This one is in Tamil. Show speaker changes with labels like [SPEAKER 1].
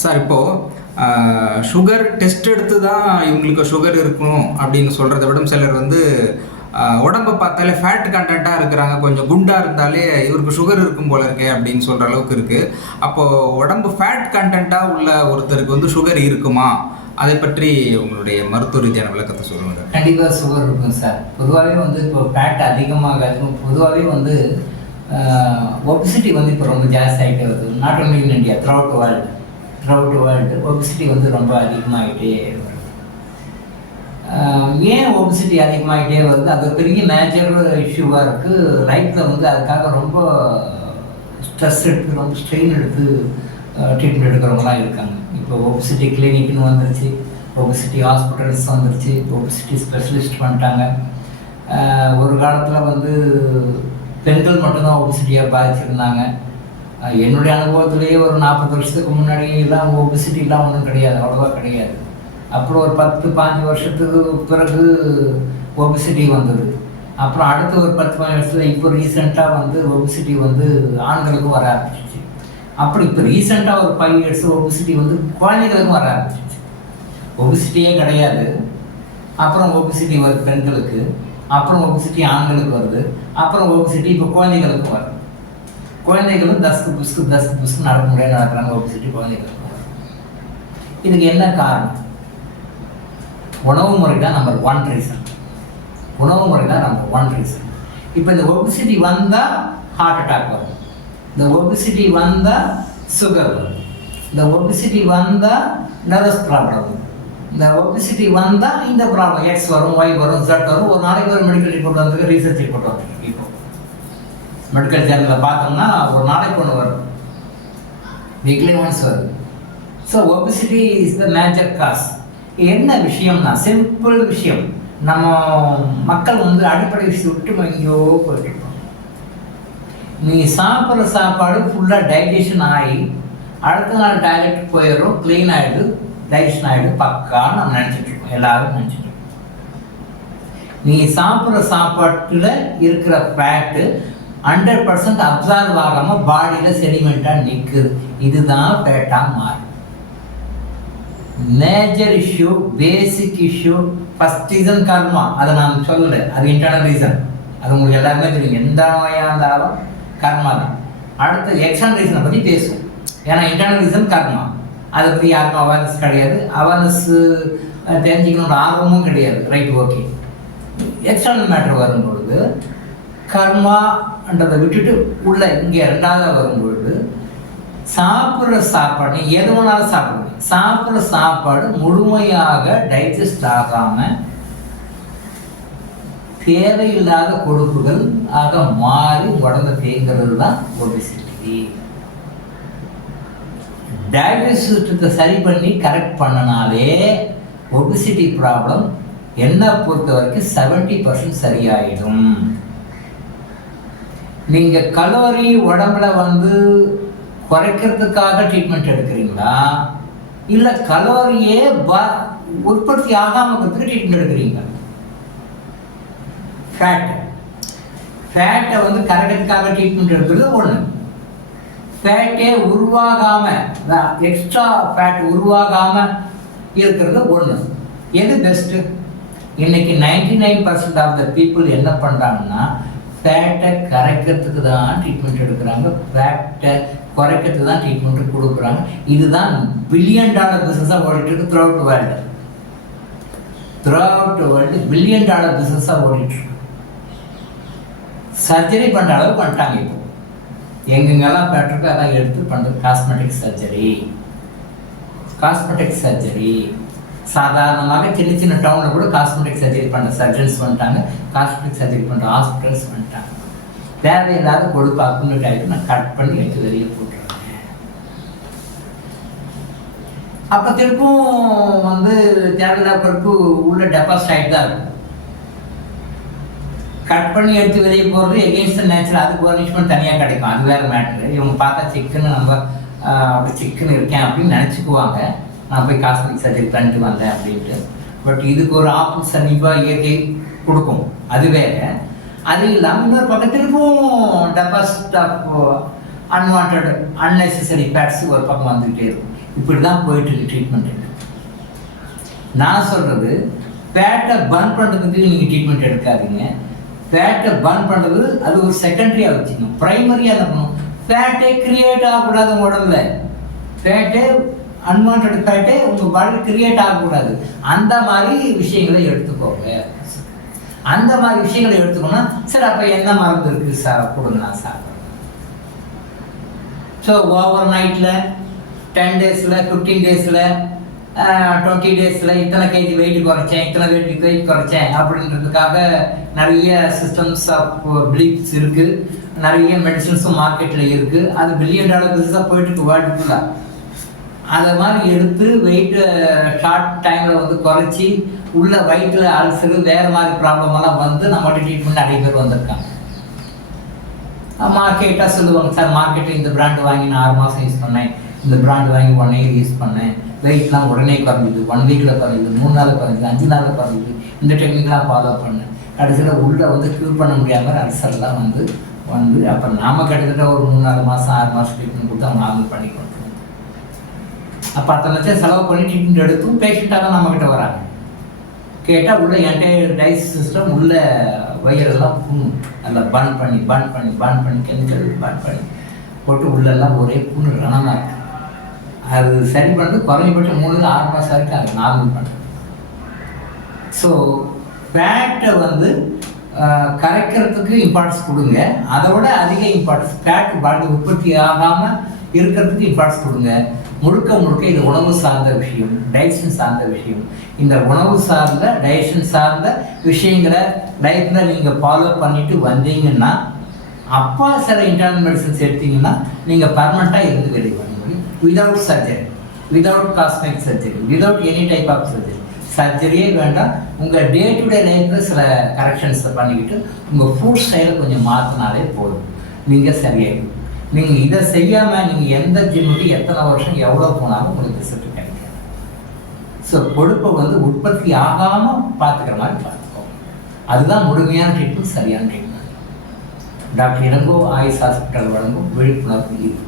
[SPEAKER 1] சார் இப்போது சுகர் டெஸ்ட் எடுத்து தான் இவங்களுக்கு சுகர் இருக்கணும் அப்படின்னு சொல்கிறத விட சிலர் வந்து உடம்ப பார்த்தாலே ஃபேட் கண்டென்ட்டாக இருக்கிறாங்க. கொஞ்சம் குண்டாக இருந்தாலே இவருக்கு சுகர் இருக்கும் போல இருக்கே அப்படின்னு சொல்கிற அளவுக்கு இருக்குது அப்போது உடம்பு ஃபேட் கண்டென்ட்டாக உள்ள ஒருத்தருக்கு வந்து சுகர் இருக்குமா? அதை பற்றி உங்களுடைய மருத்துவ ரீதியான விளக்கத்தை சொல்லுங்கள்
[SPEAKER 2] கண்டிப்பாக சுகர் இருக்கும் சார். பொதுவாகவே வந்து இப்போ ஃபேட் அதிகமாக இருக்கும் பொதுவாகவே வந்து ஒபிசிட்டி வந்து இப்போ ரொம்ப ஜாஸ்தி ஆகிட்டு வருது. Not only in India throughout world through world obesity வந்து ரொம்ப அதிகமாகிட்டே வருது. ஏன் ஒபிசிட்டி அதிகமாகிட்டே வருது? அது பெரிய மேஜர் இஷ்யூவாக இருக்குது லைஃப்பில் வந்து அதுக்காக ரொம்ப ஸ்ட்ரெஸ் எடுத்து ரொம்ப ஸ்ட்ரெயின் எடுத்து ட்ரீட்மெண்ட் எடுக்கிறவங்களாம் இருக்காங்க. இப்போ ஒபிசிட்டி கிளினிக்னு வந்துருச்சு. ஒபிசிட்டி ஹாஸ்பிட்டல்ஸ் வந்துருச்சு. ஒபிசிட்டி ஸ்பெஷலிஸ்ட் பண்ணிட்டாங்க ஒரு காலத்தில் வந்து பெண்கள் மட்டும்தான் ஒபிசிட்டியாக பாதிச்சிருந்தாங்க. என்னுடைய அனுபவத்திலேயே ஒரு நாற்பது வருஷத்துக்கு முன்னாடி எல்லாம் ஒபிசிட்டிலாம் ஒன்றும் கிடையாது அவ்வளோவா கிடையாது. அப்புறம் ஒரு பத்து பாஞ்சு வருஷத்துக்கு பிறகு ஒபிசிட்டி வந்தது. அப்புறம் அடுத்த ஒரு பத்து பதினஞ்சு வருஷத்தில் இப்போ ரீசெண்டாக வந்து ஒபிசிட்டி வந்து ஆண்களுக்கும் வர ஆரம்பிச்சிச்சு அப்படி இப்போ ரீசெண்டாக ஒரு ஃபைவ் இயர்ஸ் ஒபிசிட்டி வந்து குழந்தைகளுக்கும் வர ஆரம்பிச்சிச்சு ஒபிசிட்டியே கிடையாது. அப்புறம் ஒபிசிட்டி வருது பெண்களுக்கு அப்புறம் ஒபிசிட்டி ஆண்களுக்கு வருது. அப்புறம் ஒபிசிட்டி இப்போ குழந்தைகளுக்கும் வருது. குழந்தைகளும் தஸ்கு புஸ்கு தஸ்கு புஸ்கு நடக்க முடியாது நடக்கிறாங்க? ஒபிசிட்டி குழந்தைகளுக்கும் இதுக்கு என்ன காரணம்? உணவு முறை தான் நம்பர் ஒன் ரீசன் உணவு முறை தான் நம்பர் ஒன் ரீசன் இப்போ இந்த ஒபிசிட்டி வந்தால் ஹார்ட் அட்டாக் வரும். இந்த ஒபிசிட்டி வந்தால் சுகர் வரும். இந்த ஒபிசிட்டி வந்தால் நர்வஸ் ப்ராப்ளம் வரும். இந்த ஒபிசிட்டி வந்தால் இந்த ப்ராப்ளம் எக்ஸ் வரும் ஒய் வரும் Z வரும். ஒரு நாளைக்கு ஒரு மெடிக்கல் ரிப்போர்ட் வந்துருக்கு ரீசர்ச் ரிப்போர்ட் வந்துருக்கு இப்போ. மெடிக்கல் ஜேர்னலில் பார்த்தோம்னா ஒரு நாளைக்கு ஒன்று வரும். வீக்லி ஒன்ஸ் வருது so obesity is the major cause என்ன விஷயம்னா சிம்பிள் விஷயம். நம்ம மக்கள் வந்து அடிப்படை விஷயம் விட்டு எங்கேயோ போயிட்டுருக்கோம் நீ சாப்பிட்ற சாப்பாடு ஃபுல்லாக டைஜஷன் ஆகி அடுத்த நாள் டாய்லெட் போயிடும் க்ளீன் ஆகிடுது டைஜஷன் ஆகிடுது பக்கான்னு நம்ம நினச்சிட்டு இருக்கோம். எல்லாரும் நினச்சிட்டு இருக்கோம். நீ சாப்பிட்ற சாப்பாட்டில் இருக்கிற ஃபேட்டு ஹண்ட்ரட் பர்சன்ட் அப்சார்வ் ஆகாமல் பாடியில் செடிமெண்ட்டாக நிற்குது இதுதான் ஃபேட்டாக மாறும் major issue basic issue first reason கர்மா அதை நான் சொல்லலை. அது இன்டர்னல் ரீசன் அது உங்களுக்கு எல்லாருமே தெரியும். எந்த நோயாக இருந்தாலும் கர்மா தான். அடுத்து எக்ஸ்டர்னல் ரீசனை பற்றி பேசுவோம். ஏன்னா இன்டர்னல் ரீசன் கர்மா அதை பற்றி யாருக்கும் அவேர்னஸ் கிடையாது. அவேர்னஸ் தெரிஞ்சுக்கணுன்ற ஆர்வமும் கிடையாது. ரைட் ஓகே எக்ஸ்டர்னல் மேட்டர் வரும்பொழுது கர்மான்றதை விட்டுட்டு உள்ள இங்கே ரெண்டாவது வரும்பொழுது சாப்பிட்ற சாப்பாடு எது வேணாலும் சாப்பிடுங்க சாப்பிட்ற சாப்பாடு முழுமையாக டைஜஸ்ட் ஆகாம தேவையில்லாத கொழுப்புகள் ஆக மாறி உடம்பு தேங்கிறது தான் ஒபிசிட்டி டயபெட்டிஸ் சிஸ்டத்தை சரி பண்ணி கரெக்ட் பண்ணனாலே ஒபிசிட்டி ப்ராப்ளம் என்னை பொறுத்த வரைக்கும் செவன்டி பர்சன்ட் சரியாயிடும். நீங்கள் கலோரி உடம்புல வந்து குறைக்கிறதுக்காக ட்ரீட்மெண்ட் எடுக்கிறீங்களா? இல்லை கலோரியே ப- உற்பத்தி ஆகாமல் இருக்கிறதுக்கு ட்ரீட்மெண்ட் எடுக்கிறீங்களா ஃபேட் ஃபேட்டை வந்து கரைக்கிறதுக்காக ட்ரீட்மெண்ட் எடுக்கிறது ஒன்று ஃபேட்டே உருவாகாம எக்ஸ்ட்ரா ஃபேட் உருவாகாம இருக்கிறது ஒன்று எது பெஸ்ட்டு இன்னைக்கு ninety nine percent of the people என்ன பண்ணுறாங்கன்னா ஃபேட்டை கரைக்கிறதுக்கு தான் ட்ரீட்மெண்ட் எடுக்கிறாங்க. ஃபேட்டை குறைக்கிறதுக்கு தான் ட்ரீட்மெண்ட் கொடுக்குறாங்க. இதுதான் பில்லியன் டாலர் பிஸ்னஸாக ஓடிட்டுருக்கு throughout world throughout world billion dollar பிஸ்னஸாக ஓடிட்டுருக்கு சர்ஜரி பண்ணுற அளவு பண்ணிட்டாங்க இப்போ. எங்கெங்கெல்லாம் பெட்ருக்கோ அதெல்லாம் எடுத்து பண்ணுறது காஸ்மெட்டிக் சர்ஜரி காஸ்மெட்டிக் சர்ஜரி சாதாரணமாக சின்ன சின்ன டவுனில் கூட காஸ்மெட்டிக் சர்ஜரி பண்ணுற சர்ஜன்ஸ் வந்துட்டாங்க. காஸ்மெட்டிக் சர்ஜரி பண்ணுற ஹாஸ்பிட்டல்ஸ் வந்துட்டாங்க. தேவையில்லாத கொழுப்பு அக்குமுலேட் ஆகிட்டு நான் கட் பண்ணி எடுத்து வெளியே போட்டுருவேன் அப்போ திருப்பும் வந்து தேவையில்லாத கொழுப்பு உள்ள டெபாசிட் ஆகிட்டு தான் இருக்கும். கட் பண்ணி எடுத்து வெளியே போகிறது எகெயின்ஸ்ட் நேச்சர் அதுக்கு பனிஷ்மெண்ட் தனியாக கிடைக்கும். அது வேறு மேட்ரு இவங்க பார்த்தா சிக்கன் நம்ம அப்படி சிக்கன் இருக்கேன் அப்படின்னு நினச்சிக்குவாங்க. நான் போய் காஸ்மெட்டிக் சர்ஜரி பண்ணிட்டு வந்தேன் அப்படின்ட்டு. பட் இதுக்கு ஒரு ஆப்பு சனிப்பா இயற்கை கொடுக்கும். அது வேற. அது இல்லாமல் இன்னொரு பக்கத்திற்கும் deposit of unwanted unnecessary fats ஒரு பக்கம் வந்துக்கிட்டே இருக்கும். இப்படி தான் போயிட்டு இருக்கு ட்ரீட்மெண்ட் நான் சொல்கிறது ஃபேட்டை பர்ன் பண்ணுறதுக்கு நீங்கள் ட்ரீட்மெண்ட் எடுக்காதீங்க. ஃபேட்டை பர்ன் பண்ணுறது அது ஒரு செகண்டரியாக வச்சுக்கணும். ப்ரைமரியாக இருக்கணும் பண்ணணும்? ஃபேட்டே கிரியேட் ஆகக்கூடாது உடம்புல. ஃபேட்டே அன்வான்ட் ஃபேட்டே உங்கள் பாடி கிரியேட் ஆகக்கூடாது. அந்த மாதிரி விஷயங்களை எடுத்துக்கோங்க. அந்த மாதிரி விஷயங்களை எடுத்துக்கோன்னா சரி அப்போ என்ன மருந்து இருக்குது சார்? கொடுங்க நான் சாப்பிட்றேன். ஸோ ஓவர் நைட்டில் டென் டேஸில் ஃபிஃப்டீன் டேஸில் டுவெண்ட்டி டேஸில் இத்தனை கேஜி வெயிட் குறைச்சேன் இத்தனை வெயிட் வெயிட் குறைச்சேன் அப்படின்றதுக்காக நிறைய சிஸ்டம்ஸ் ஆஃப் பிலீஃப்ஸ் இருக்குது நிறைய மெடிசன்ஸும் மார்க்கெட்டில் இருக்குது அது பில்லியன் டாலர் பிஸ்னஸாக போயிட்டு இருக்கு வேர்ல்டு ஃபுல்லாக அதை மாதிரி எடுத்து வெயிட்டை ஷார்ட் டைமில் வந்து குறைச்சி உள்ள வயிற்றில் அல்சரு வேறு மாதிரி ப்ராப்ளமெல்லாம் வந்து நம்மகிட்ட ட்ரீட்மெண்ட் நிறைய பேர் வந்திருக்காங்க. மார்க்கெட்டாக சொல்லுவாங்க சார் மார்க்கெட்டில் இந்த பிராண்டு வாங்கி நான் ஆறு மாதம் யூஸ் பண்ணேன். இந்த பிராண்டு வாங்கி ஒன் இயர் யூஸ் பண்ணேன். வெயிட்லாம் உடனே குறைஞ்சிது. ஒன் வீக்கில் குறைஞ்சிது. மூணு நாள் குறைஞ்சிது. அஞ்சு நாள் குறைஞ்சிது. இந்த டெக்னிக்லாம் ஃபாலோ பண்ணேன். கடைசியில் உள்ளே வந்து க்யூர் பண்ண முடியாமல் அல்சர்லாம் வந்து வந்து அப்போ நாம கிட்டத்தட்ட ஒரு மூணு நாலு மாதம் ஆறு மாதம் ட்ரீட்மெண்ட் கொடுத்து அவங்க ஆர்டர் பண்ணிக்கணும். அப்போ அத்தனை லட்சம் செலவு பண்ணி ட்ரீட்மெண்ட் எடுத்தும் பேஷண்ட்டாக தான் நம்மக்கிட்ட வராங்க. கேட்டால் உள்ள என்டையர் டைஸ் சிஸ்டம் உள்ள வயிறெல்லாம் புண்ணு நல்லா பர்ன் பண்ணி பர்ன் பண்ணி பர்ன் பண்ணி கெமிக்கல் பர்ன் பண்ணி போட்டு உள்ளெல்லாம் ஒரே புண்ணு ரணமாக இருக்கு. அது சரி பண்ணுறது குறைஞ்சபட்சம் மூணு ஆறு மாதம் வரைக்கும் அது நார்மல் பண்ணுறது ஸோ ஃபேட்டை வந்து கரைக்கிறதுக்கு இம்பார்ட்டன்ஸ் கொடுங்க. அதை விட அதிக இம்பார்ட்டன்ஸ் ஃபேட் பாடி உற்பத்தி ஆகாமல் இருக்கிறதுக்கு இம்பார்ட்டன்ஸ் கொடுங்க. முழுக்க முழுக்க இது உணவு சார்ந்த விஷயம் டைஜஷன் சார்ந்த விஷயம். இந்த உணவு சார்ந்த டைஜஷன் சார்ந்த விஷயங்களை லைஃப்பில் நீங்கள் ஃபாலோ பண்ணிட்டு வந்தீங்கன்னா அப்பா சில இன்டர்னல் மெடிசன்ஸ் எடுத்தீங்கன்னா நீங்கள் பர்மனெண்ட்டாக இருந்து வெளியே பண்ண முடியும் without surgery without cosmetic surgery without any type of surgery சர்ஜரியே வேண்டாம். உங்கள் டே டு டே லைஃப்பில் சில கரெக்ஷன்ஸை பண்ணிக்கிட்டு உங்கள் ஃபுட் ஸ்டைலை கொஞ்சம் மாற்றினாலே போதும். நீங்கள் சரியாயிடும் நீங்கள் இதை செய்யாமல் நீங்கள் எந்த ஜிம்முக்கு எத்தனை வருஷம் எவ்வளோ போனாலும் உங்களுக்கு ரிசல்ட் கிடைக்கும் ஸோ கொழுப்பை வந்து உற்பத்தி ஆகாமல் பார்த்துக்கிற மாதிரி பார்த்துக்கோங்க அதுதான் முழுமையான ட்ரீட்மெண்ட் சரியான treatment doctor Elango Ayush hospital வழங்கும் விழிப்புணர்வு இது